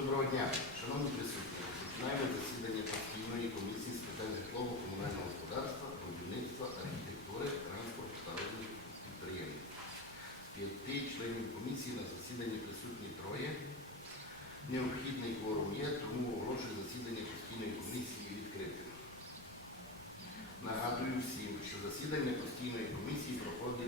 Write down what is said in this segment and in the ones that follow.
Доброго дня, шановні присутні. Починаємо засідання постійної комісії з питань житлово-комунального господарства, будівництва, архітектури, транспорту та розвитку підприємств. З п'яти членів комісії на засіданні присутні троє. Необхідний кворум є, тому оголошую засідання постійної комісії відкритим. Нагадую всім, що засідання постійної комісії проходить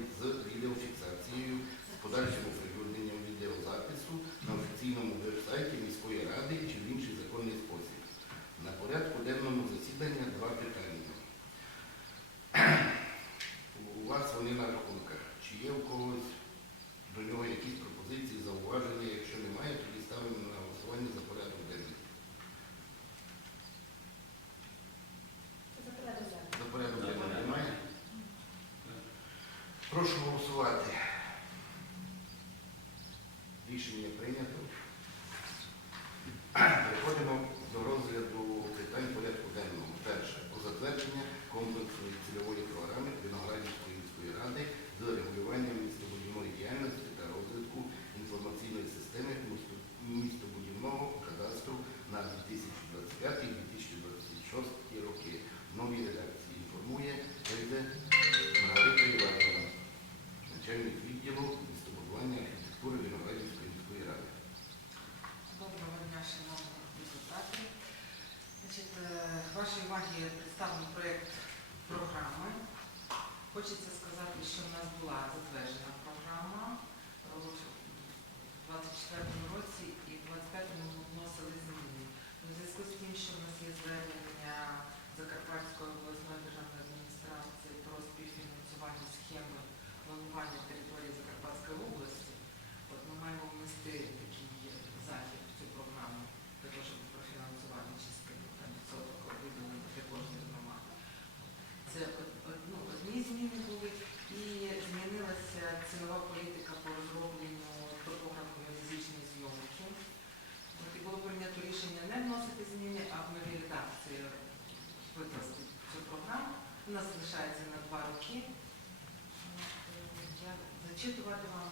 Прошу голосувати. Рішення прийнято. Що в нас була затверджена програма у 24 році і в 25-му ми вносили зміни. У зв'язку з тим, що в нас є звернення Закарпатської обласної державної зачитувати вам.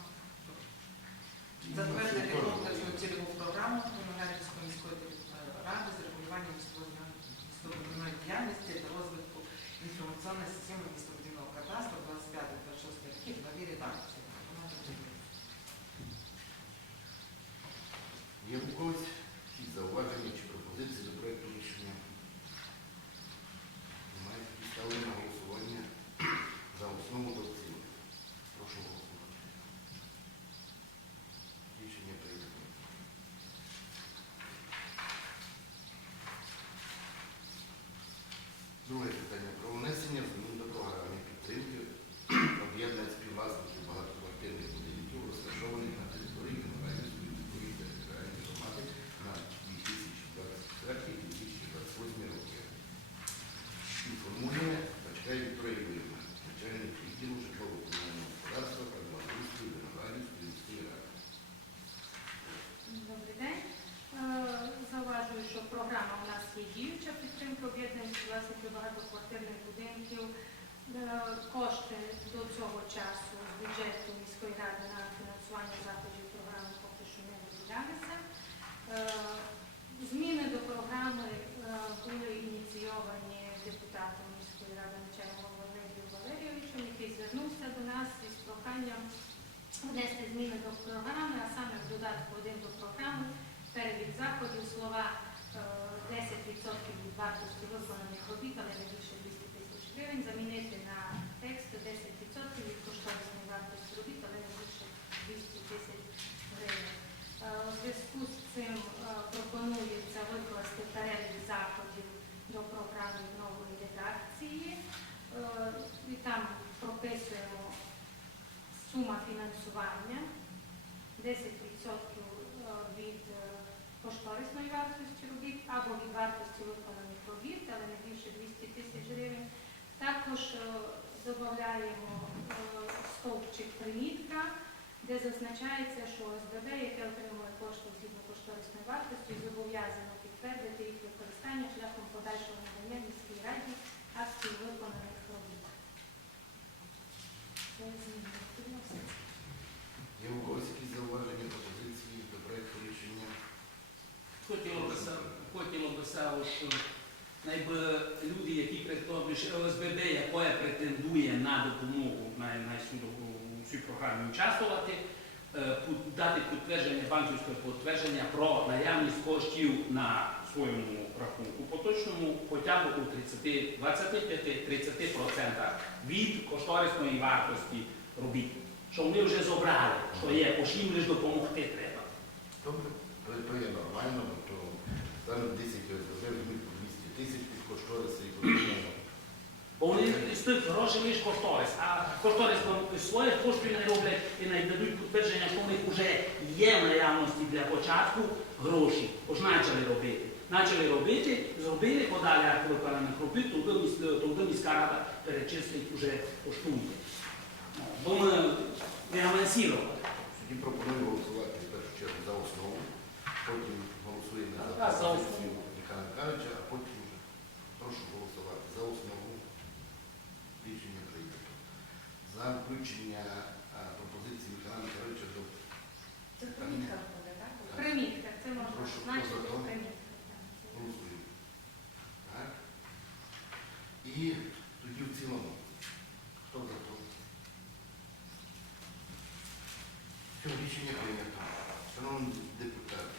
Що програма у нас є діюча підтримка об'єднань власників багатоквартирних будинків. Е, Кошти до цього часу з бюджету міської ради на фінансування заходів програми поки що не виділялися. Е, Зміни до програми е, були ініційовані депутатом міської ради начальником Валерієм Валерійовичем, який звернувся до нас із проханням внести зміни до програми, а саме в додатку 1 до програми перелік заходів слова 10% від вартості виконаних робіт, але не більше 200 тисяч гривень, замінити на текст 10% від кошторисної вартості робіт, але не більше 200 тисяч гривень. Е, У зв'язку з цим е, пропонується викласти перелік заходів до програми нової редакції. Е, там прописуємо сума фінансування 10% від е, кошторисної вартості робіт або від вартості виконаних робіт, але не більше 200 тисяч гривень. Також е, додаємо е, стовпчик примітка, де зазначається, що ОСББ, яке отримує кошти згідно кошторисної вартості, зобов'язано підтвердити їх використання шляхом подальшого надання міській раді актів виконаних робіт. Це зміни. Є у когось якісь зауваження, пропозиції до проекту рішення? Писало, що люди, які тобто ОСББ, яке претендує на допомогу на, цій програмі участвувати, е, дати підтвердження, банківське підтвердження про наявність коштів на своєму рахунку поточному хоча б у 30, 25-30% від кошторисної вартості робіт. Що вони вже зобрали, що є, їм лише допомогти треба. Добре, то є нормально, бо то зараз 10 ОСББ візьмуть по 200 тисяч під кошториси і подумаємо. Бо вони з тих грошей лише кошторис, а кошторис вам із своїх коштів не роблять і не дадуть підтвердження, що в них вже є в наявності для початку гроші. Ось почали робити. Почали робити, зробили, подали акт виконаних робіт, туди міс- туди міська рада перечислить вже коштує. Ну, Бо ми не авансірували. Тоді пропоную голосувати в першу чергу за основу, потім Голосуємо за основу. Михайла Михайловича, а потім вже прошу голосувати за основу. Рішення прийнято. За включення а, пропозиції Михайла Михайловича до Це примітка входить, так? Примітка, це можна Прошу, примітка. так, голосуємо. Так. І тоді в цілому. Хто за то? Все, рішення прийнято. Шановні депутати,